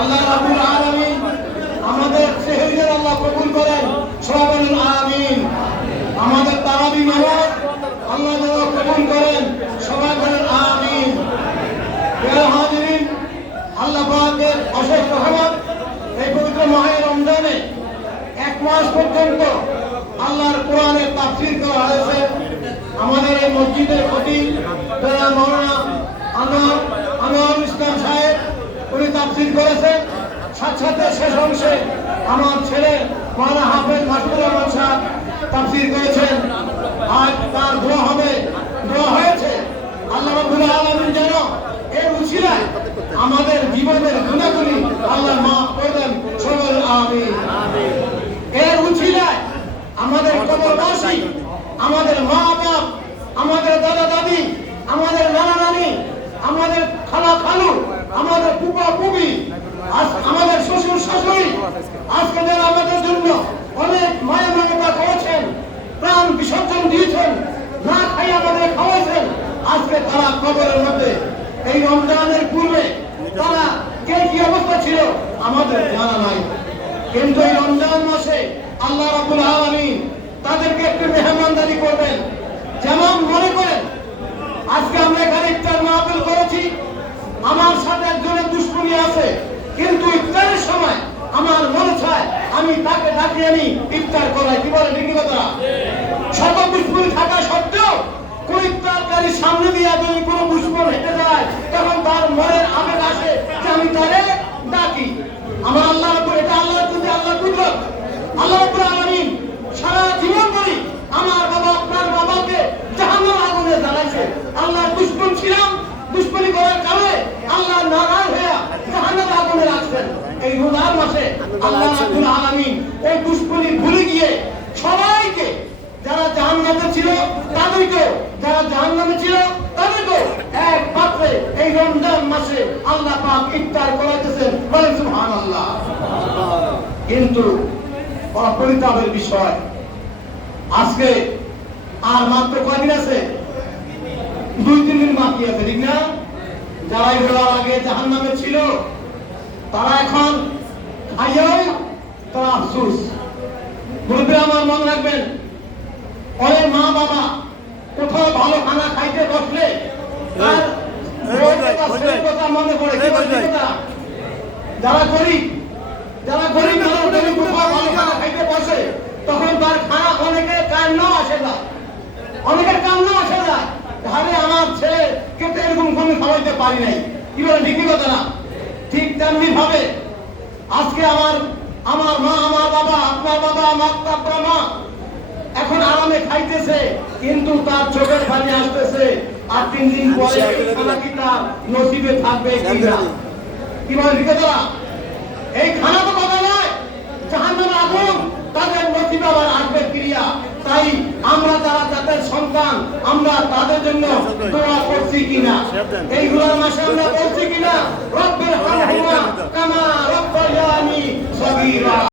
আল্লাহ রাব্বুল আলামিন আমাদের সেহরিয়ার আল্লাহ কবুল করেন সবাই বলেন আমিন। আমাদের তারাবি নামাজ আল্লাহ যেন কবুল করেন সবাই বলেন আমিন হাজিরিন, আল্লাহ পাকের অশেষ রহমত, এই পবিত্র মাহের রমজানে এক মাস পর্যন্ত আল্লাহর কোরআনের তাফসীর করা হয়েছে। আমাদের এই মসজিদের যারা মৌলানা আনোয়ার আনোয়ারুল ইসলাম সাহেব উনি তাফসির করেছেন সাথে সাথে শেষ অংশে আমার ছেলে মাওলানা হাফেজ মাসুদুর রহমান সাহেব তাফসির করেছেন আজ তার দোয়া হবে দোয়া হয়েছে আল্লাহ রাব্বুল আলামিন যেন এর উছিলায় আমাদের জীবনের গুণাগুলি আল্লাহ মাফ করে দেন সবাই আমিন এর উছিলায় আমাদের কবরবাসী আমাদের মা বাপ আমাদের দাদা দাদি আমাদের নানা নানি আমাদের খালা খালু আজ- আমাদের শ্বশুর শাশুড়ি, আজকে যারা আমাদের জন্য অনেক মায়া মমতা করেছেন, প্রাণ বিসর্জন দিয়েছেন, না খাই আমাদের খাওয়াইছেন, আজকে তারা কবরের মধ্যে। এই রমজানের পূর্বে তারা কে কি অবস্থা ছিল আমাদের জানা নাই। কিন্তু এই রমজান মাসে আল্লাহ রাব্বুল আলামিন তাদেরকে একটু মেহমানদারি করবেন। যেমন মনে করেন, আজকে আমরা এখানে ইফতার মাহফিল করেছি আমার সাথে একজনের দুশ্মনী আছে কিন্তু ইফতারের সময় আমার মনে চায় আমি, তাকে ডাকিয়ে আনি ইফতার করাই। কি বলে, ঠিকই কথা? শত দুশ্মনী থাকা সত্ত্বেও সামনে দিয়ে যদি কোনো দুশ্মন হেঁটে যায়, তখন তার মনের আবেগ আসে যে আমি তারে ডাকি। আমার আল্লাহ এটা আল্লাহ যদি আল্লাহ কুদরত। আল্লাহ সারা জীবন আমার বাবা, আপনার বাবাকে জাহান্নাম আগুনে জ্বালাইছে। আল্লাহ দুশ্মন ছিলাম, দুশ্মনী করার কারণে আল্লাহ নারাজ হয়ে আগুনে রাখছেন। এই রোজার মাসে আল্লাহ রাব্বুল আলামিন ওই দুশ্মনী ভুলে গিয়ে সবাইকে যারা জাহান্নামে ছিল তাদেরকেও যারা জাহান্নামে ছিল এক পাত্রে এই রমজান মাসে আল্লাহ পাক ইফতার করাইতেছেন বলেন সুবহানাল্লাহ। কিন্তু অপরিতাপের বিষয় আজকে আর মাত্র কয়দিন আছে? দুই তিন দিন বাকি আছে ঠিক না? যারা এগুলো আগে জাহান নামে ছিল তারা এখন খাইয়াও তারা আফসুস মুরব্বী আমার মনে রাখবেন অনেক মা বাবা কোথাও ভালো খানা খাইতে বসলে তার কথা, কথা মনে পড়ে ঠিক যারা গরিব যারা গরিব গরিব কোথাও ভালো খানা খাইতে বসে তখন তার খানা অনেকে কান্নাও আসে না। অনেকের কান্না আসে না। তাহলে আমার ছেলে কেউ এরকম কোনো খাওয়াইতে পারি নাই। কি বলে ঠিকই কথা না? ঠিক তেমনি ভাবে আজকে আমার আমার মা আমার বাবা আপনার বাবা আমার আপনার মা এখন আরামে খাইতেছে কিন্তু তার চোখের পানি আসতেছে আর তিন দিন পরে খানা কি তার নসিবে থাকবে কিনা? কি আছে এই খানা তো কথা নয় জাহান্নামে আগুন তাদের নসিবে আবার আসবে ক্রিয়া। তাই আমরা যারা যাদের সন্তান আমরা তাদের জন্য দোয়া করছি কিনা? এই গুলার মাসে আমরা